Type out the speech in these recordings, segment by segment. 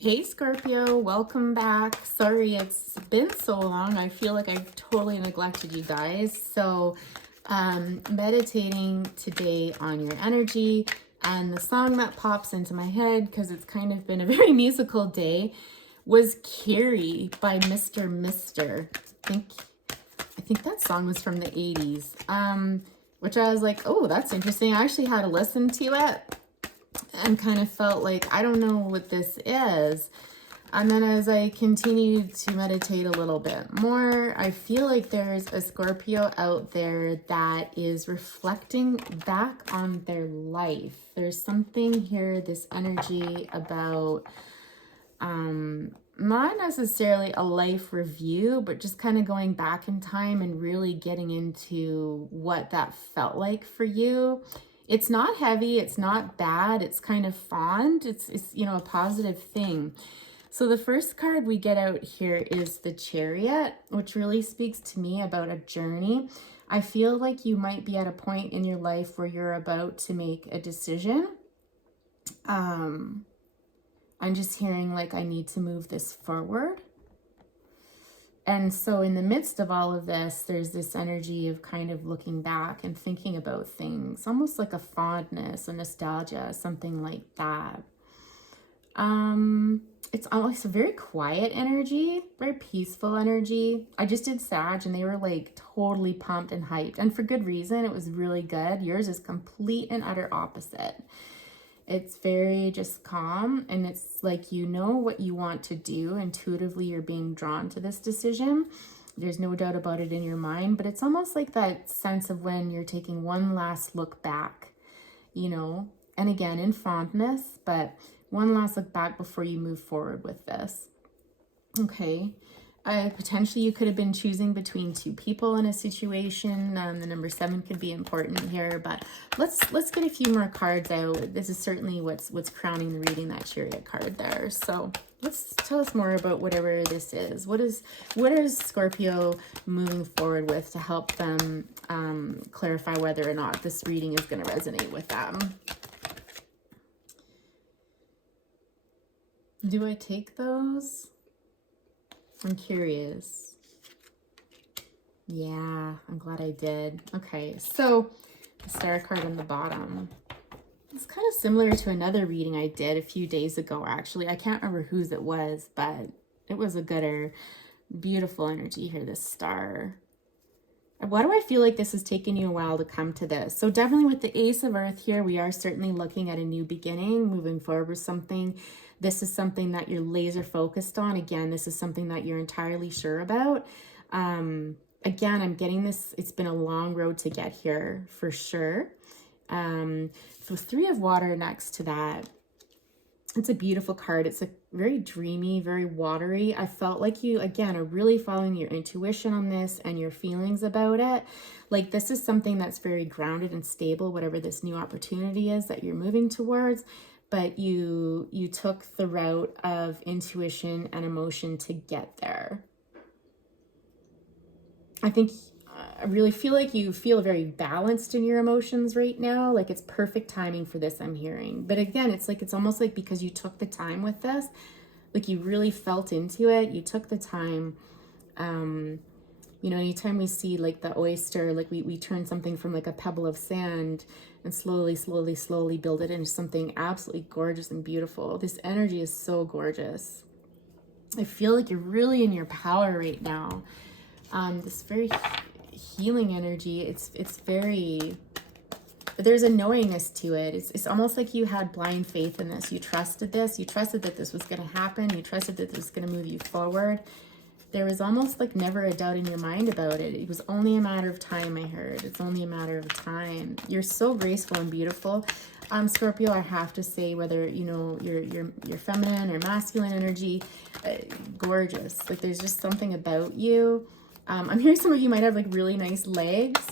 Hey Scorpio, welcome back. Sorry it's been so long. I feel like I've totally neglected you guys. So meditating today on your energy, and the song that pops into my head, because it's kind of been a very musical day, was Carrie by Mr. Mister. I think that song was from the 80s. Which I was like, oh, that's interesting. I actually had to listen to it and kind of felt like, I don't know what this is. And then as I continued to meditate a little bit more, I feel like there's a Scorpio out there that is reflecting back on their life. There's something here, this energy about not necessarily a life review, but just kind of going back in time and really getting into what that felt like for you. It's not heavy, it's not bad, it's kind of fond, it's a positive thing. So the first card we get out here is the Chariot, which really speaks to me about a journey. I feel like you might be at a point in your life where you're about to make a decision. I'm just hearing like I need to move this forward. And so in the midst of all of this, there's this energy of kind of looking back and thinking about things, almost like a fondness, a nostalgia, something like that. It's almost a very quiet energy, very peaceful energy. I just did Sag and they were like totally pumped and hyped, and for good reason. It was really good. Yours is complete and utter opposite. It's very just calm, and it's like you know what you want to do. Intuitively, you're being drawn to this decision. There's no doubt about it in your mind, but it's almost like that sense of when you're taking one last look back, and again, in fondness, but one last look back before you move forward with this. Okay. Potentially you could have been choosing between two people in a situation. The number 7 could be important here, but let's get a few more cards out. This is certainly what's crowning the reading, that Chariot card there. So let's tell us more about whatever this is. What is Scorpio moving forward with to help them clarify whether or not this reading is going to resonate with them? Do I take those? I'm curious. Yeah, I'm glad I did. Okay, so the Star card on the bottom. It's kind of similar to another reading I did a few days ago, actually. I can't remember whose it was, but it was a gooder. Beautiful energy here, this Star. Why do I feel like this has taken you a while to come to this? So definitely with the Ace of Earth here, we are certainly looking at a new beginning, moving forward with something. This is something that you're laser focused on. Again, this is something that you're entirely sure about. Again, I'm getting this. It's been a long road to get here for sure. So 3 of Water next to that. It's a beautiful card. It's a very dreamy, very watery. I felt like you, again, are really following your intuition on this and your feelings about it. Like this is something that's very grounded and stable, whatever this new opportunity is that you're moving towards. But you took the route of intuition and emotion to get there. I really feel like you feel very balanced in your emotions right now. Like it's perfect timing for this, I'm hearing. But again, it's almost like because you took the time with this, like you really felt into it. You took the time. Anytime we see like the oyster, like we turn something from like a pebble of sand and slowly build it into something absolutely gorgeous and beautiful. This energy is so gorgeous. I feel like you're really in your power right now. This very healing energy. It's very, there's a knowingness to it. It's almost like you had blind faith in this. You trusted this. You trusted that this was going to happen. You trusted that this was going to move you forward. There was almost like never a doubt in your mind about it. It was only a matter of time, I heard. It's only a matter of time. You're so graceful and beautiful. Scorpio, I have to say, whether, your feminine or masculine energy, gorgeous. Like there's just something about you. I'm hearing some of you might have like really nice legs.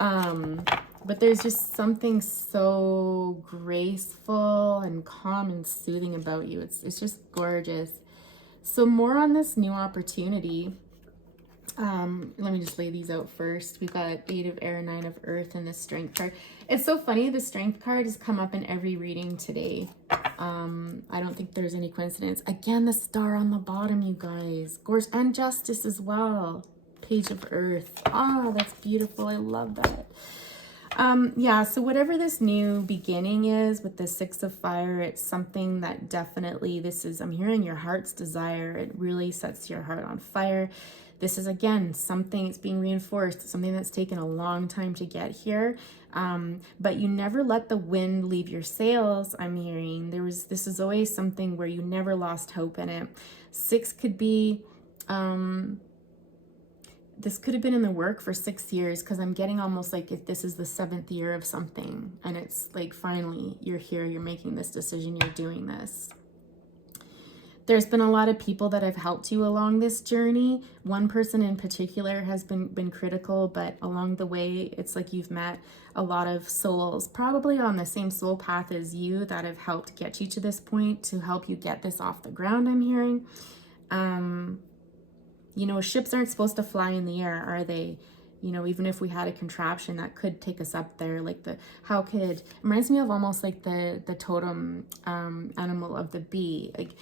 But there's just something so graceful and calm and soothing about you. It's just gorgeous. So more on this new opportunity. Let me just lay these out first. We've got 8 of Air, 9 of Earth, and the Strength card. It's so funny. The Strength card has come up in every reading today I don't think there's any coincidence. Again, the star on the bottom, you guys. Gorgeous. And justice as well. Page of Earth. Oh, that's beautiful. I love that. Yeah, so whatever this new beginning is with the Six of Fire, it's something that definitely, this is, I'm hearing your heart's desire. It really sets your heart on fire. This is, again, something, it's being reinforced, something that's taken a long time to get here. But you never let the wind leave your sails, I'm hearing. This is always something where you never lost hope in it. Six could be, this could have been in the work for 6 years, because I'm getting almost like if this is the 7th year of something, and it's like finally you're here, you're making this decision, you're doing this. There's been a lot of people that have helped you along this journey. One person in particular has been critical, but along the way, it's like you've met a lot of souls, probably on the same soul path as you, that have helped get you to this point, to help you get this off the ground, I'm hearing. You know, ships aren't supposed to fly in the air, are they? You know, even if we had a contraption that could take us up there, like it reminds me of almost like the totem animal of the bee. Like,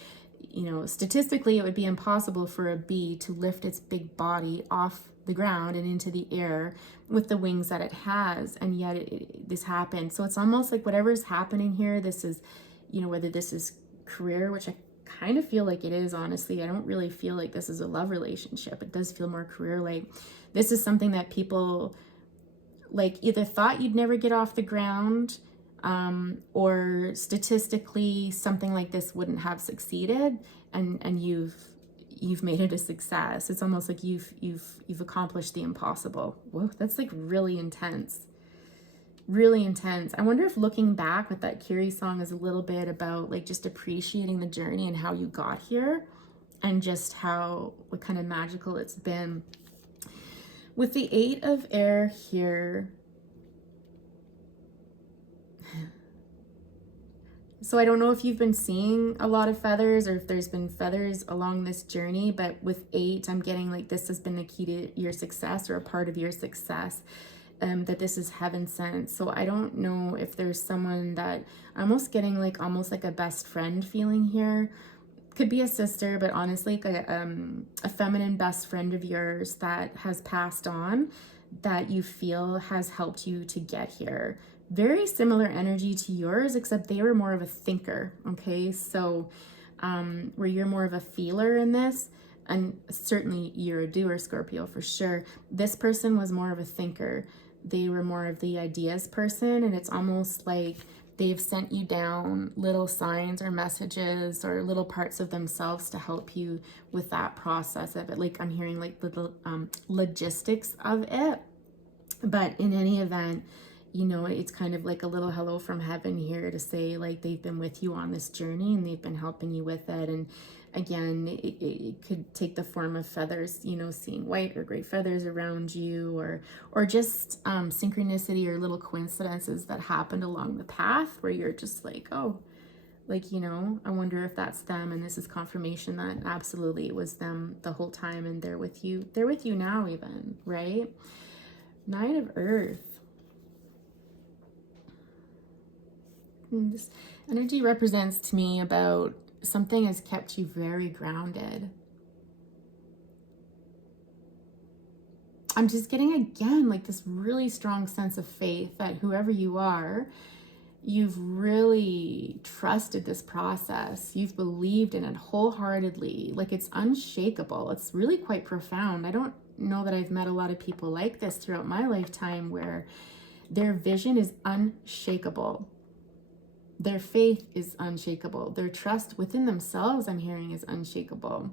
you know, statistically, it would be impossible for a bee to lift its big body off the ground and into the air with the wings that it has, and yet this happened. So it's almost like whatever's happening here, this is, you know, whether this is career, which I kind of feel like it is, honestly. I don't really feel like this is a love relationship. It does feel more career-like. This is something that people like either thought you'd never get off the ground, or statistically something like this wouldn't have succeeded, and you've made it a success. It's almost like you've accomplished the impossible. Whoa, that's like really intense. Really intense. I wonder if looking back with that Curie song is a little bit about like just appreciating the journey and how you got here, and just what kind of magical it's been. With the 8 of Air here, so I don't know if you've been seeing a lot of feathers, or if there's been feathers along this journey, but with 8, I'm getting like this has been a key to your success, or a part of your success. That this is heaven sent. So I don't know if there's someone that I'm almost getting like almost like a best friend feeling here. Could be a sister, but honestly, like a feminine best friend of yours that has passed on, that you feel has helped you to get here. Very similar energy to yours, except they were more of a thinker. Okay, so where you're more of a feeler in this. And certainly you're a doer, Scorpio, for sure. This person was more of a thinker. They were more of the ideas person, and it's almost like they've sent you down little signs or messages or little parts of themselves to help you with that process of it. Like I'm hearing like little logistics of it. But in any event, you know, it's kind of like a little hello from heaven here to say like they've been with you on this journey, and they've been helping you with it. And again, it could take the form of feathers, you know, seeing white or gray feathers around you, or just synchronicity or little coincidences that happened along the path where you're just like, oh, like, you know, I wonder if that's them. And this is confirmation that absolutely it was them the whole time, and they're with you. They're with you now even, right? Knight of Earth. This energy represents to me about something has kept you very grounded. I'm just getting again like this really strong sense of faith that whoever you are, you've really trusted this process. You've believed in it wholeheartedly. Like it's unshakable. It's really quite profound. I don't know that I've met a lot of people like this throughout my lifetime, where their vision is unshakable. Their faith is unshakable. Their trust within themselves, I'm hearing, is unshakable.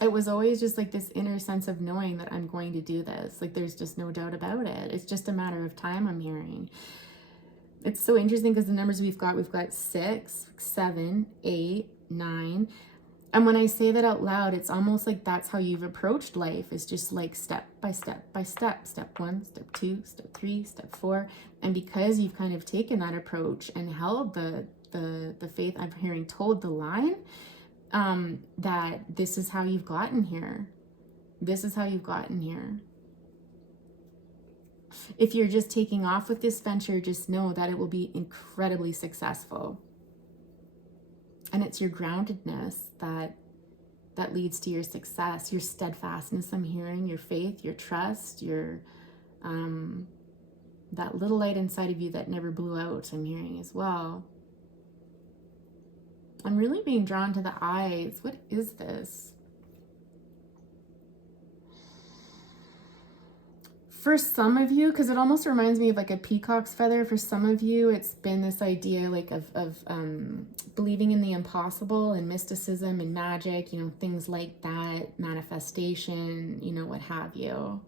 It was always just like this inner sense of knowing that I'm going to do this. Like there's just no doubt about it. It's just a matter of time, I'm hearing. It's so interesting because the numbers we've got 6, 7, 8, 9. And when I say that out loud, it's almost like that's how you've approached life. It's just like step by step by step. Step 1, step 2, step 3, step 4. And because you've kind of taken that approach and held the faith, I'm hearing told the line, that this is how you've gotten here. This is how you've gotten here. If you're just taking off with this venture, just know that it will be incredibly successful. And it's your groundedness that leads to your success, your steadfastness, I'm hearing, your faith, your trust, your that little light inside of you that never blew out, I'm hearing as well. I'm really being drawn to the eyes. What is this? For some of you, because it almost reminds me of like a peacock's feather, for some of you, it's been this idea like of believing in the impossible and mysticism and magic, you know, things like that, manifestation, you know, what have you.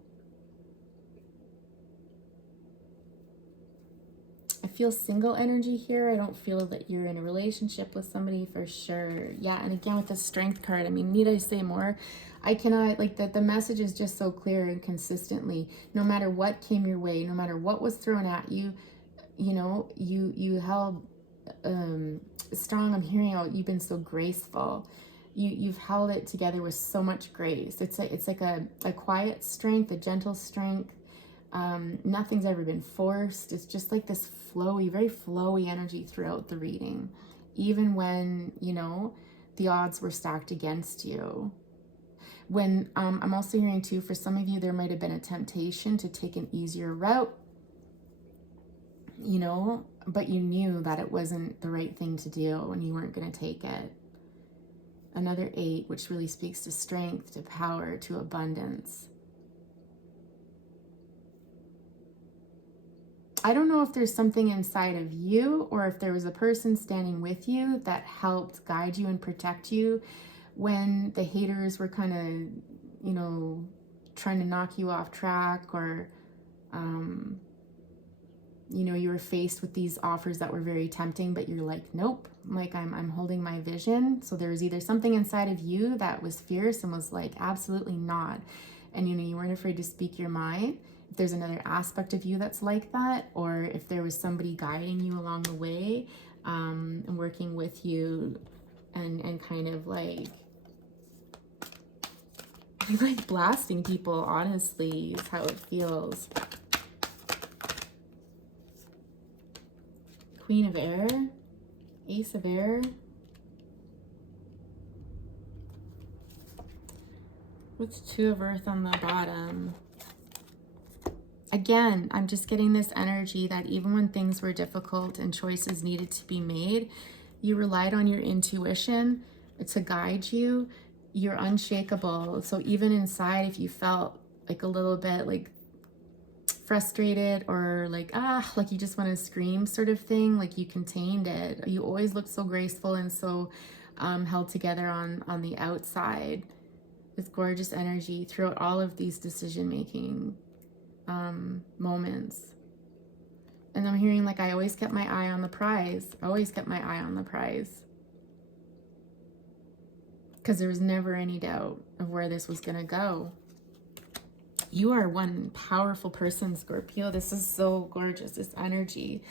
I feel single energy here. I don't feel that you're in a relationship with somebody for sure. Yeah, and again with the strength card, I mean, need I say more? I cannot, like, the message is just so clear and consistently. No matter what came your way, no matter what was thrown at you, you know, you held strong. I'm hearing out, you've been so graceful. You've held it together with so much grace. It's like a quiet strength, a gentle strength. Nothing's ever been forced. It's just like this flowy, very flowy energy throughout the reading, even when, you know, the odds were stacked against you. When I'm also hearing too, for some of you, there might have been a temptation to take an easier route, you know, but you knew that it wasn't the right thing to do and you weren't going to take it. Another 8, which really speaks to strength, to power, to abundance. I don't know if there's something inside of you or if there was a person standing with you that helped guide you and protect you when the haters were kind of, you know, trying to knock you off track, or, you know, you were faced with these offers that were very tempting, but you're like, nope, like I'm holding my vision. So there was either something inside of you that was fierce and was like, absolutely not. And, you know, you weren't afraid to speak your mind. If there's another aspect of you that's like that, or if there was somebody guiding you along the way, and working with you and kind of like blasting people, honestly, is how it feels. Queen of Air, Ace of Air. What's 2 of Earth on the bottom? Again, I'm just getting this energy that even when things were difficult and choices needed to be made, you relied on your intuition to guide you. You're unshakable. So even inside, if you felt like a little bit like frustrated or like, like you just want to scream sort of thing, like you contained it. You always looked so graceful and so held together on the outside. This gorgeous energy throughout all of these decision-making moments. And I'm hearing like, I always kept my eye on the prize. I always kept my eye on the prize. Because there was never any doubt of where this was going to go. You are one powerful person, Scorpio. This is so gorgeous, this energy.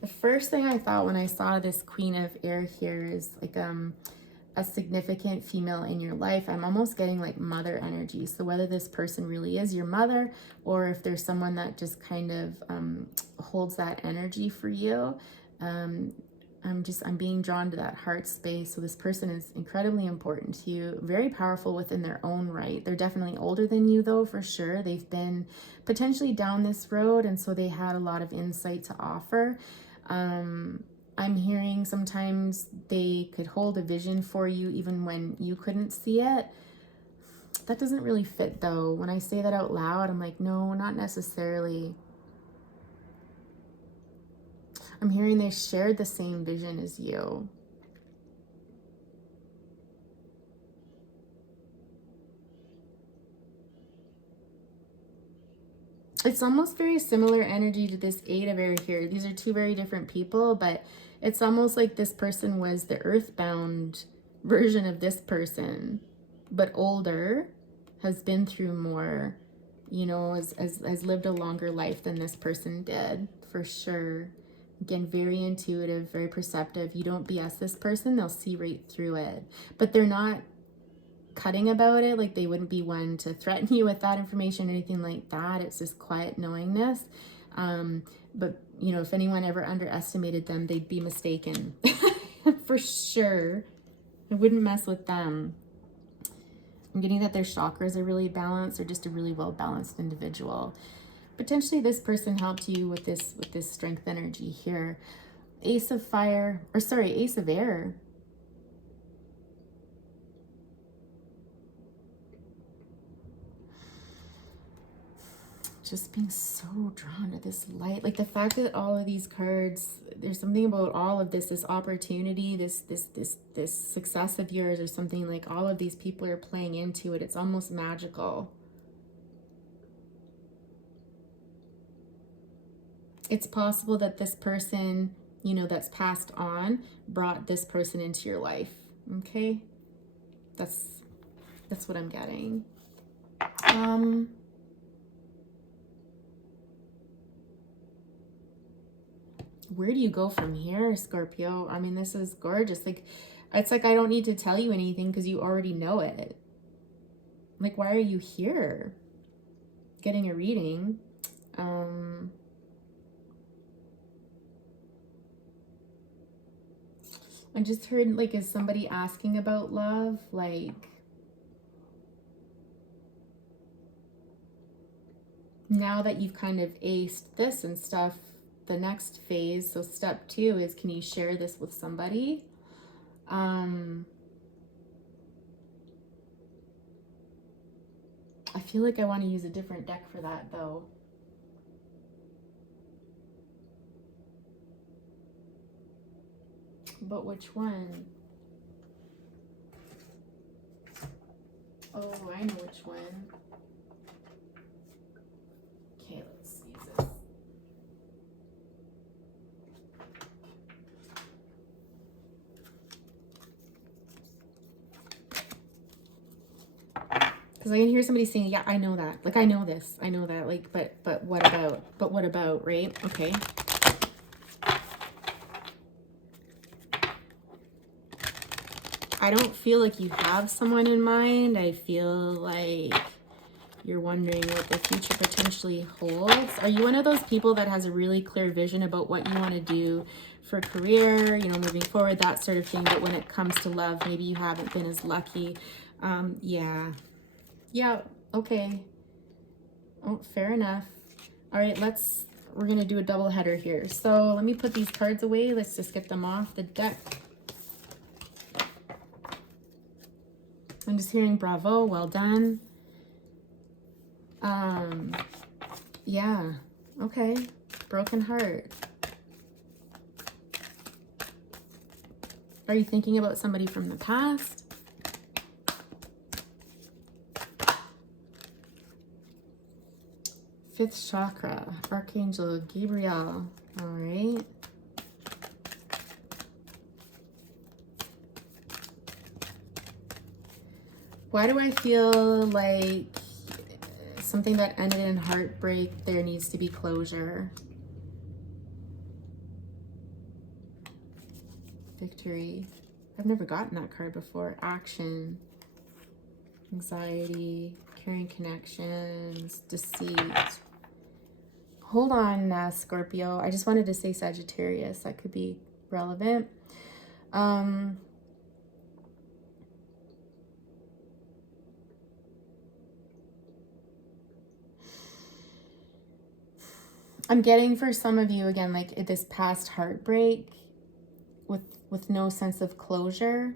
The first thing I thought when I saw this Queen of Air here is like a significant female in your life. I'm almost getting like mother energy. So whether this person really is your mother, or if there's someone that just kind of holds that energy for you, I'm being drawn to that heart space. So this person is incredibly important to you, very powerful within their own right. They're definitely older than you though, for sure. They've been potentially down this road, and so they had a lot of insight to offer. I'm hearing sometimes they could hold a vision for you even when you couldn't see it. That doesn't really fit though. When I say that out loud, I'm like, no, not necessarily. I'm hearing they shared the same vision as you. It's almost very similar energy to this 8 of Air here. These are 2 very different people, but it's almost like this person was the earthbound version of this person, but older, has been through more, you know, has lived a longer life than this person did, for sure. Again, very intuitive, very perceptive. You don't BS this person, they'll see right through it. But they're not cutting about it. Like they wouldn't be one to threaten you with that information or anything like that. It's just quiet knowingness. But you know, if anyone ever underestimated them, they'd be mistaken. For sure. I wouldn't mess with them. I'm getting that their chakras are really balanced, or just a really well balanced individual. Potentially this person helped you with this strength energy here. Ace of fire, or sorry, ace of air. Just being so drawn to this light. Like the fact that all of these cards, there's something about all of this opportunity, this success of yours, or something, like all of these people are playing into it. It's almost magical. It's possible that this person, you know, that's passed on, brought this person into your life. Okay? That's what I'm getting. Where do you go from here, Scorpio? I mean, this is gorgeous. Like, it's like I don't need to tell you anything because you already know it. Like, why are you here? Getting a reading. I just heard, like, is somebody asking about love? Like, now that you've kind of aced this and stuff, the next phase, so step 2 is, can you share this with somebody? I feel like I want to use a different deck for that, though. But which one? Oh, I know which one. Okay, let's use this. Because I can hear somebody saying, yeah, I know that. Like, I know this. I know that. Like, but what about? But what about, right? Okay. I don't feel like you have someone in mind. I feel like you're wondering what the future potentially holds. Are you one of those people that has a really clear vision about what you want to do for a career, you know, moving forward, that sort of thing? But when it comes to love, maybe you haven't been as lucky. Yeah, okay. Oh, fair enough. All right, we're going to do a double header here. So let me put these cards away. Let's just get them off the deck. I'm just hearing bravo, well done. Yeah, okay. Broken heart. Are you thinking about somebody from the past? Fifth chakra, Archangel Gabriel. All right. Why do I feel like something that ended in heartbreak, there needs to be closure? Victory. I've never gotten that card before. Action. Anxiety. Carrying connections. Deceit. Hold on, Scorpio. I just wanted to say Sagittarius. That could be relevant. I'm getting for some of you, again, like this past heartbreak with no sense of closure.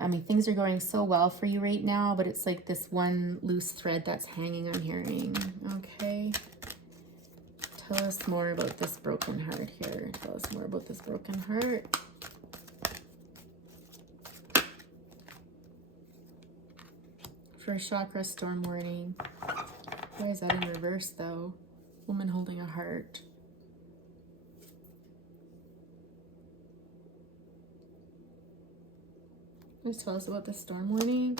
I mean, things are going so well for you right now, but it's like this one loose thread that's hanging, I'm hearing. Okay. Tell us more about this broken heart here. Tell us more about this broken heart. First chakra, storm warning. Why is that in reverse, though? Woman holding a heart. Just tell us about the storm warning.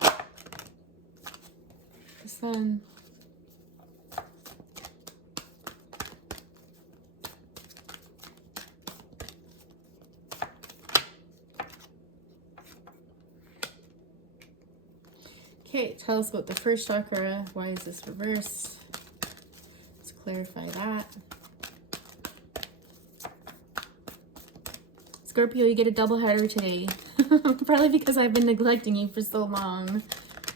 The sun. Okay, tell us about the first chakra. Why is this reversed? Let's clarify that. Scorpio, you get a double header today. Probably because I've been neglecting you for so long.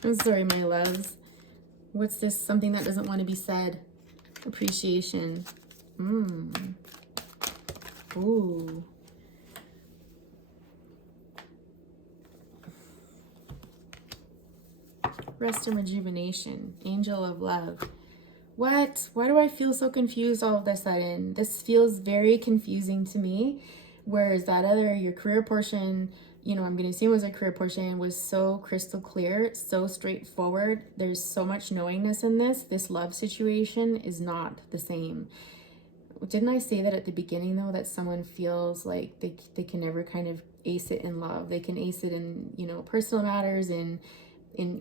I'm sorry, my loves. What's this? Something that doesn't want to be said. Appreciation. Ooh. Rest and rejuvenation. Angel of love. What? Why do I feel so confused all of a sudden? This feels very confusing to me. Whereas that other, your career portion, you know, I'm going to assume it was a career portion, was so crystal clear, so straightforward. There's so much knowingness in this. This love situation is not the same. Didn't I say that at the beginning, though, that someone feels like they can never kind of ace it in love? They can ace it in, you know, personal matters, in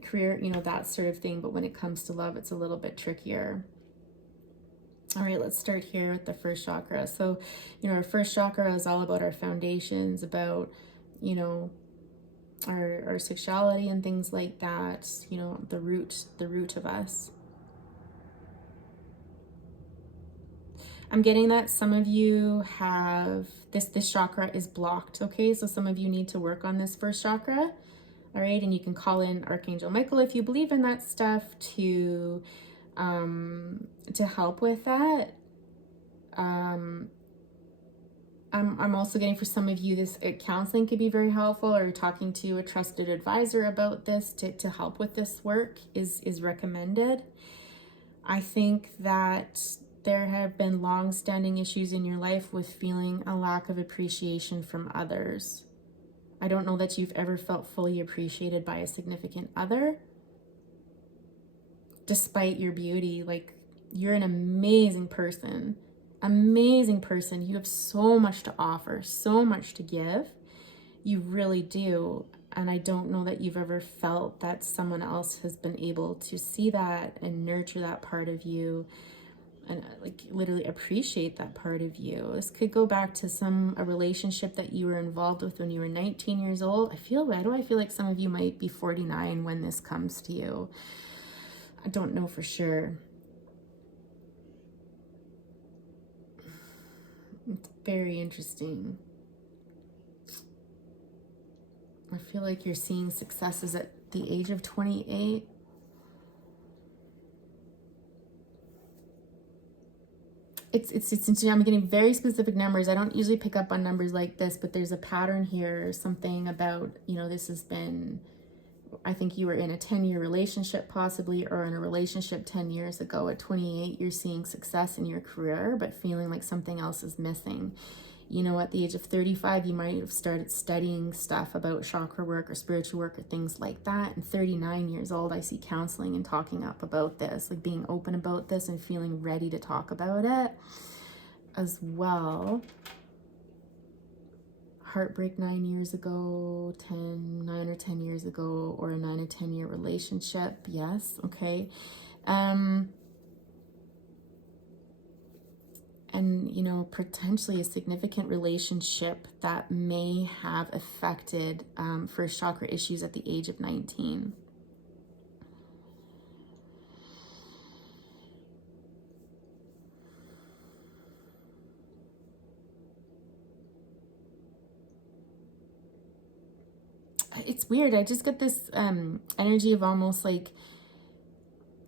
career, you know, that sort of thing. But when it comes to love, it's a little bit trickier. All right, let's start here with the first chakra. So, you know, our first chakra is all about our foundations, about, you know, our sexuality and things like that, you know, the root of us. I'm getting that some of you have this chakra is blocked, okay? So some of you need to work on this first chakra, all right? And you can call in Archangel Michael if you believe in that stuff to help with that. I'm also getting, for some of you, this counseling could be very helpful, or talking to a trusted advisor about this to help with this work is recommended. I think that there have been long-standing issues in your life with feeling a lack of appreciation from others. I don't know that you've ever felt fully appreciated by a significant other, despite your beauty. Like, you're an amazing person. Amazing person. You have so much to offer, so much to give. You really do. And I don't know that you've ever felt that someone else has been able to see that and nurture that part of you, and like literally appreciate that part of you. This could go back to a relationship that you were involved with when you were 19 years old. Why do I feel like some of you might be 49 when this comes to you? I don't know for sure. It's very interesting. I feel like you're seeing successes at the age of 28. It's interesting. I'm getting very specific numbers. I don't usually pick up on numbers like this, but there's a pattern here, something about, you know, this has been, I think you were in a 10-year relationship possibly, or in a relationship 10 years ago. At 28, you're seeing success in your career, but feeling like something else is missing. You know, at the age of 35, you might have started studying stuff about chakra work or spiritual work or things like that. And 39 years old, I see counseling and talking up about this, like being open about this and feeling ready to talk about it as well. Heartbreak 9 years ago, 9 or 10 years ago, or a 9 or 10 year relationship. Yes. Okay. And, you know, potentially a significant relationship that may have affected first chakra issues at the age of 19. It's weird. I just get this energy of almost like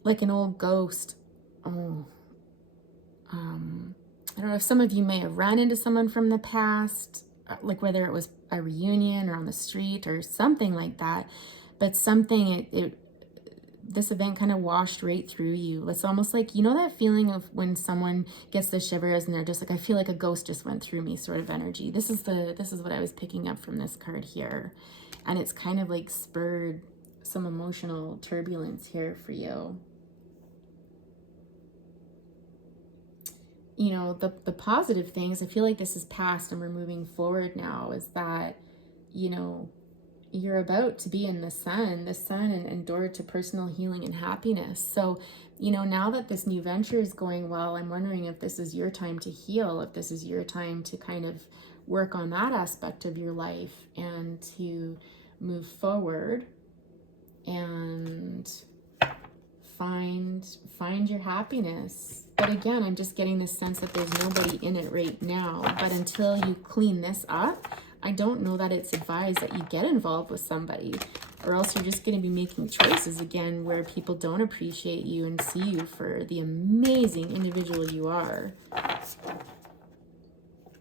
an old ghost. Oh, I don't know if some of you may have run into someone from the past, like whether it was a reunion or on the street or something like that, but something, this event kind of washed right through you. It's almost like, you know, that feeling of when someone gets the shivers and they're just like, I feel like a ghost just went through me sort of energy. This is what I was picking up from this card here. And it's kind of like spurred some emotional turbulence here for you. You know, the positive things, I feel like this is past and we're moving forward now, is that, you know, you're about to be in the sun and door to personal healing and happiness. So, you know, now that this new venture is going well, I'm wondering if this is your time to heal, if this is your time to kind of work on that aspect of your life and to move forward. and find your happiness. But again, I'm just getting this sense that there's nobody in it right now. But until you clean this up, I don't know that it's advised that you get involved with somebody, or else you're just going to be making choices again where people don't appreciate you and see you for the amazing individual you are.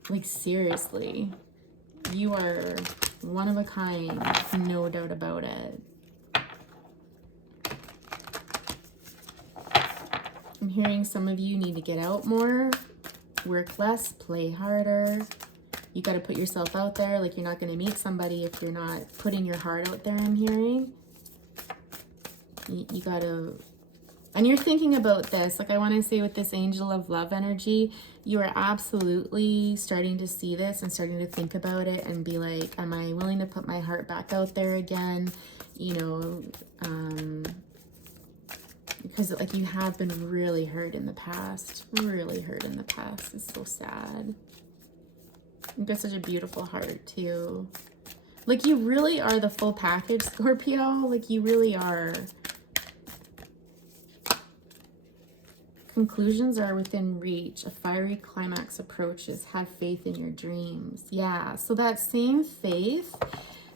Like, seriously, you are one of a kind, no doubt about it. I'm hearing some of you need to get out more, work less, play harder. You got to put yourself out there. Like, you're not going to meet somebody if you're not putting your heart out there, I'm hearing. You got to, and you're thinking about this. Like, I want to say with this angel of love energy, you are absolutely starting to see this and starting to think about it and be like, am I willing to put my heart back out there again? You know, because like you have been really hurt in the past. Really hurt in the past. It's so sad. You've got such a beautiful heart too. Like, you really are the full package, Scorpio. Like, you really are. Conclusions are within reach. A fiery climax approaches. Have faith in your dreams. Yeah, so that same faith,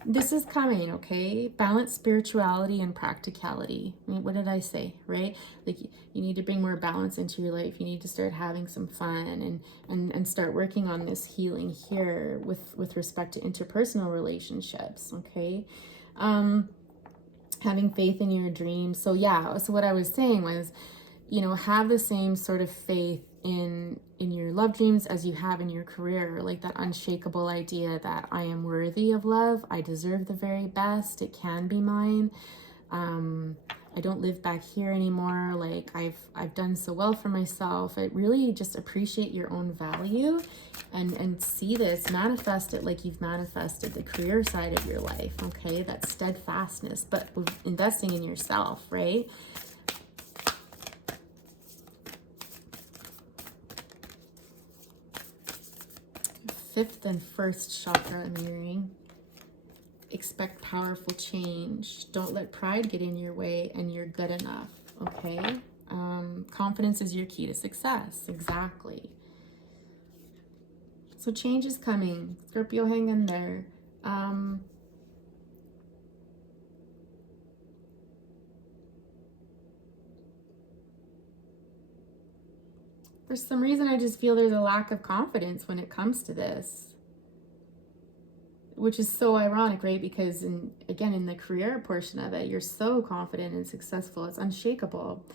this is coming, okay? Balance spirituality and practicality. I mean, what did I say, right? Like, you need to bring more balance into your life. You need to start having some fun and start working on this healing here with respect to interpersonal relationships, okay? Having faith in your dreams. So yeah, so what I was saying was, you know, have the same sort of faith in your love dreams as you have in your career, like that unshakable idea that I am worthy of love, I deserve the very best, it can be mine. I don't live back here anymore. Like, I've done so well for myself. I really just appreciate your own value and see this, manifest it like you've manifested the career side of your life, okay? That steadfastness, but with investing in yourself, right? Fifth and first chakra I'm hearing. Expect powerful change. Don't let pride get in your way, and you're good enough, okay? Confidence is your key to success. Exactly. So change is coming. Scorpio, hang in there. For some reason, I just feel there's a lack of confidence when it comes to this, which is so ironic, right? Because again, in the career portion of it, you're so confident and successful. It's unshakable.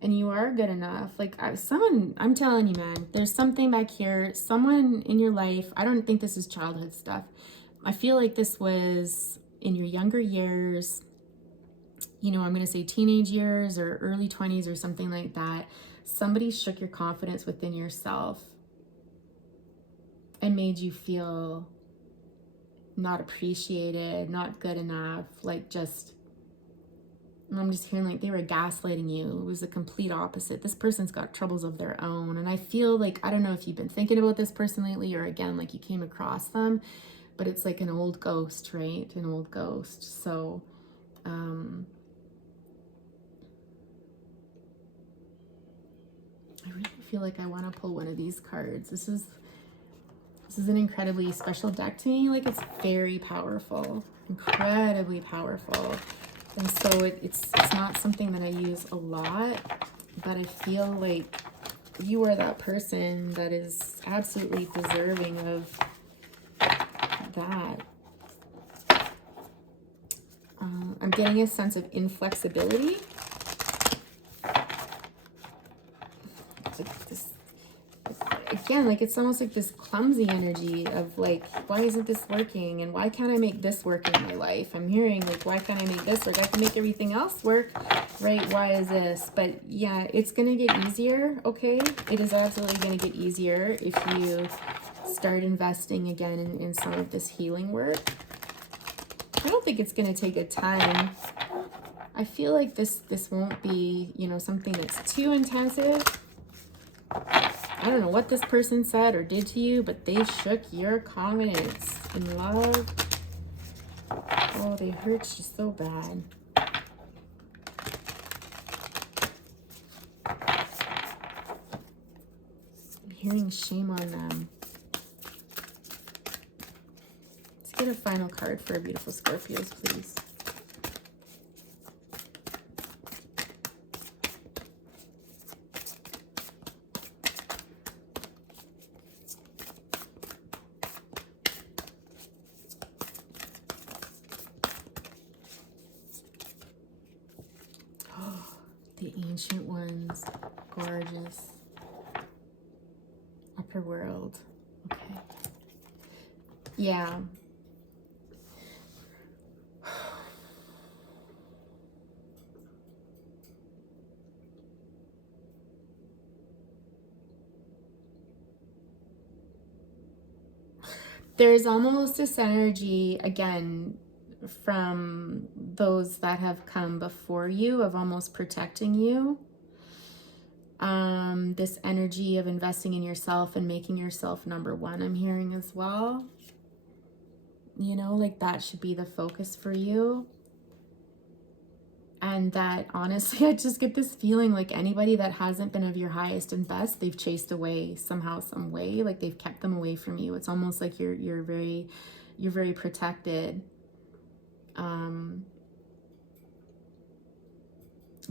And you are good enough. Like, I'm telling you, man, there's something back here. Someone in your life, I don't think this is childhood stuff. I feel like this was in your younger years, you know, I'm going to say teenage years or early 20s or something like that. Somebody shook your confidence within yourself and made you feel not appreciated, not good enough, like just, I'm just hearing like they were gaslighting you. It was the complete opposite. This person's got troubles of their own. And I feel like, I don't know if you've been thinking about this person lately or again, like you came across them, but it's like an old ghost, right? An old ghost. So, I really feel like I want to pull one of these cards. This is an incredibly special deck to me. Like, it's very powerful, incredibly powerful. And so it's not something that I use a lot, but I feel like you are that person that is absolutely deserving of that. I'm getting a sense of inflexibility. Again, like it's almost like this clumsy energy of like, why isn't this working? And why can't I make this work in my life? I'm hearing like, why can't I make this work? I can make everything else work, right? Why is this? But yeah, it's going to get easier, okay? It is absolutely going to get easier if you start investing again in some of this healing work. I don't think it's going to take a ton. I feel like this won't be, you know, something that's too intensive. I don't know what this person said or did to you, but they shook your confidence in love. Oh, they hurt you so bad. hearing shame on them. Let's get a final card for our beautiful Scorpios, please. The Ancient Ones, gorgeous. Upper World, okay. Yeah. There's almost this energy, again, from those that have come before you of almost protecting you. This energy of investing in yourself and making yourself number one, I'm hearing as well. You know, like that should be the focus for you. And that, honestly, I just get this feeling like anybody that hasn't been of your highest and best, they've chased away somehow, some way. Like they've kept them away from you. It's almost like you're very protected.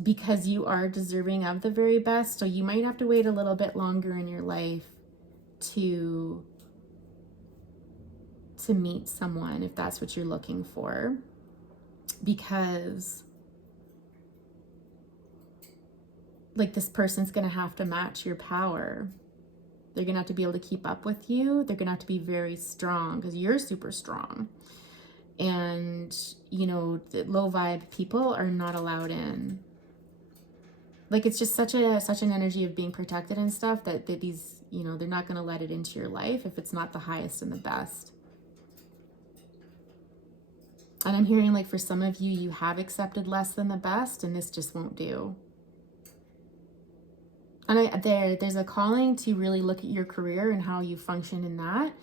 Because you are deserving of the very best. So you might have to wait a little bit longer in your life to meet someone if that's what you're looking for. Because like this person's going to have to match your power. They're going to have to be able to keep up with you. They're going to have to be very strong because you're super strong. And, you know, the low vibe people are not allowed in. Like it's just such an energy of being protected and stuff that these, you know, they're not going to let it into your life if it's not the highest and the best. And I'm hearing like for some of you, you have accepted less than the best and this just won't do. And there's a calling to really look at your career and how you function in that.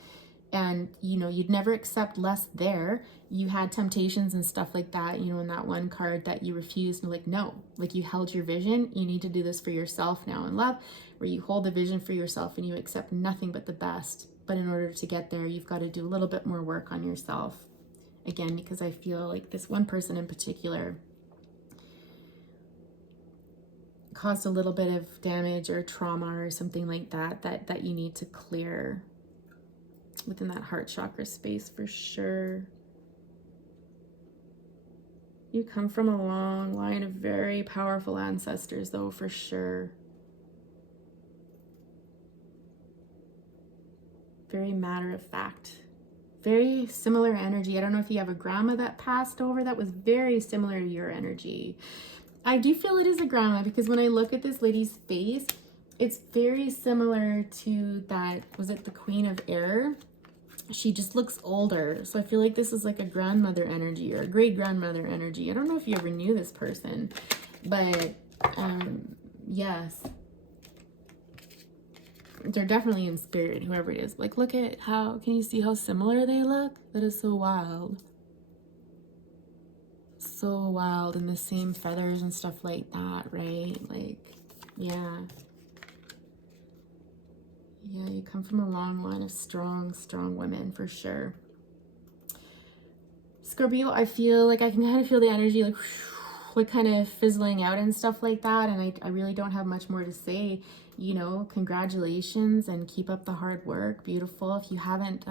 And, you know, you'd never accept less there. You had temptations and stuff like that, you know, in that one card that you refused and like, no, like you held your vision. You need to do this for yourself now in love, where you hold the vision for yourself and you accept nothing but the best. But in order to get there, you've got to do a little bit more work on yourself. Again, because I feel like this one person in particular caused a little bit of damage or trauma or something like that you need to clear within that heart chakra space for sure. You come from a long line of very powerful ancestors though, for sure. Very matter of fact. Very similar energy. I don't know if you have a grandma that passed over that was very similar to your energy. I do feel it is a grandma because when I look at this lady's face, it's very similar to that, was it the Queen of Air? She just looks older. So I feel like this is like a grandmother energy or a great grandmother energy. I don't know if you ever knew this person, but yes. They're definitely in spirit, whoever it is. Like, look at how, can you see how similar they look? That is so wild. So wild, and the same feathers and stuff like that, right? Like, yeah. Yeah, you come from a long line of strong women for sure. Scorpio, I feel like I can kind of feel the energy like kind of fizzling out and stuff like that. And I really don't have much more to say. You know, congratulations and keep up the hard work. Beautiful. If you haven't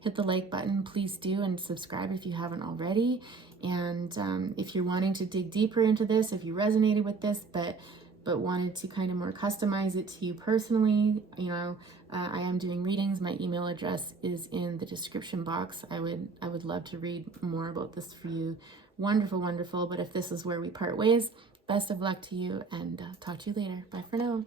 hit the like button, please do, and subscribe if you haven't already. And if you're wanting to dig deeper into this, if you resonated with this, but wanted to kind of more customize it to you personally, you know, I am doing readings. My email address is in the description box. I would love to read more about this for you. Wonderful, wonderful. But if this is where we part ways, best of luck to you, and talk to you later. Bye for now.